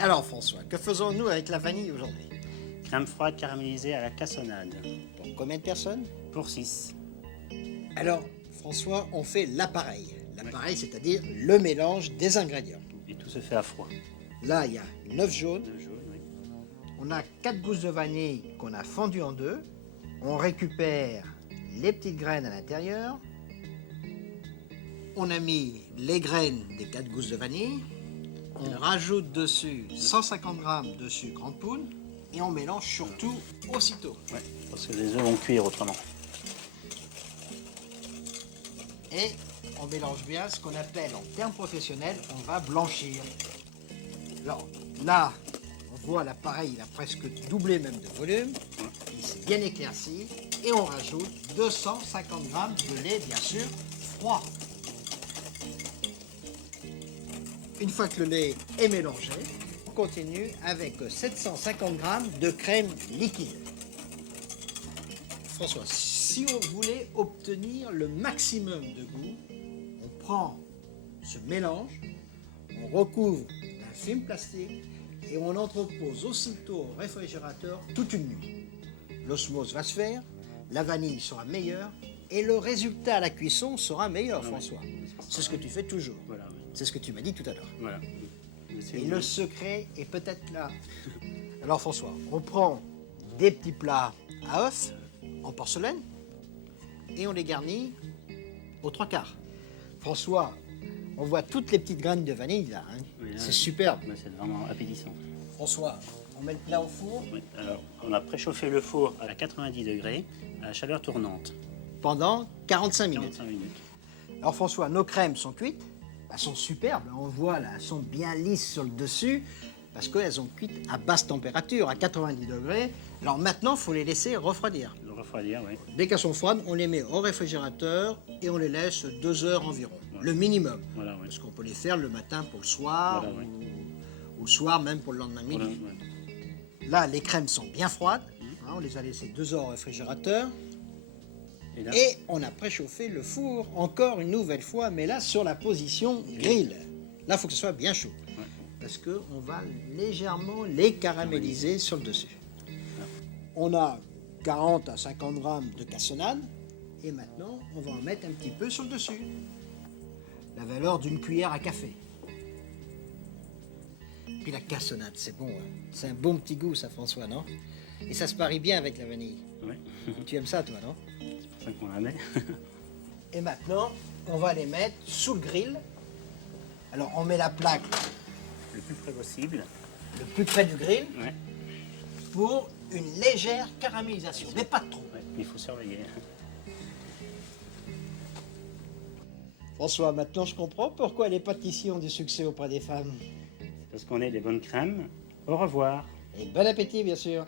Alors François, que faisons-nous avec la vanille aujourd'hui? Crème froide caramélisée à la cassonade. Pour combien de personnes? Pour 6. Alors François, on fait l'appareil. L'appareil, c'est-à-dire le mélange des ingrédients. Et tout se fait à froid. Là, il y a 9 jaunes. 2 jaunes, oui. On a 4 gousses de vanille qu'on a fendues en deux. On récupère les petites graines à l'intérieur. On a mis les graines des 4 gousses de vanille. On rajoute dessus 150 g de sucre en poudre et on mélange surtout aussitôt. Ouais, parce que les œufs vont cuire autrement. Et on mélange bien ce qu'on appelle en termes professionnels, on va blanchir. Alors là, on voit l'appareil, il a presque doublé même de volume. Il s'est bien éclairci et on rajoute 250 g de lait, bien sûr, froid. Une fois que le lait est mélangé, on continue avec 750 g de crème liquide. François, si on voulait obtenir le maximum de goût, on prend ce mélange, on recouvre d'un film plastique et on entrepose aussitôt au réfrigérateur toute une nuit. L'osmose va se faire, la vanille sera meilleure et le résultat à la cuisson sera meilleur, François. C'est ce que tu fais toujours. Voilà, oui. C'est ce que tu m'as dit tout à l'heure. Voilà. Et le secret est peut-être là. Alors François, on prend des petits plats à œufs en porcelaine et on les garnit aux 3/4. François, on voit toutes les petites graines de vanille là. Hein. Oui, là, c'est superbe. C'est vraiment appétissant. François, on met le plat au four Oui. Alors, on a préchauffé le four à 90 degrés, à la chaleur tournante. pendant 45 minutes. 45 minutes. Alors François, nos crèmes sont cuites, elles sont superbes, on voit là, elles sont bien lisses sur le dessus, parce qu'elles ont cuit à basse température, à 90 degrés. Alors maintenant, il faut les laisser refroidir. Le refroidir, oui. Dès qu'elles sont froides, on les met au réfrigérateur et on les laisse 2 heures environ, le minimum. Voilà, oui. Parce qu'on peut les faire le matin pour le soir, Voilà, oui. ou le soir même pour le lendemain midi. Voilà, ouais. Là, les crèmes sont bien froides, hein, on les a laissées 2 heures au réfrigérateur. Et là, Et on a préchauffé le four encore une nouvelle fois, mais là sur la position grill. Là, il faut que ce soit bien chaud. Ouais. Parce qu'on va légèrement les caraméliser sur le dessus. On a 40 à 50 grammes de cassonade. Et maintenant, on va en mettre un petit peu sur le dessus. La valeur d'une cuillère à café. Puis la cassonade, c'est bon. Hein. C'est un bon petit goût, ça, François, non? Et ça se marie bien avec la vanille. ouais. Tu aimes ça, toi, non? C'est pour ça qu'on la met. Et maintenant, on va les mettre sous le grill. Alors, on met la plaque Le plus près possible. le plus près du grill Ouais. pour une légère caramélisation, mais pas trop. Ouais. Il faut surveiller. François, maintenant je comprends pourquoi les pâtissiers ont du succès auprès des femmes. Parce qu'on est des bonnes crèmes. Au revoir. Et bon appétit, bien sûr.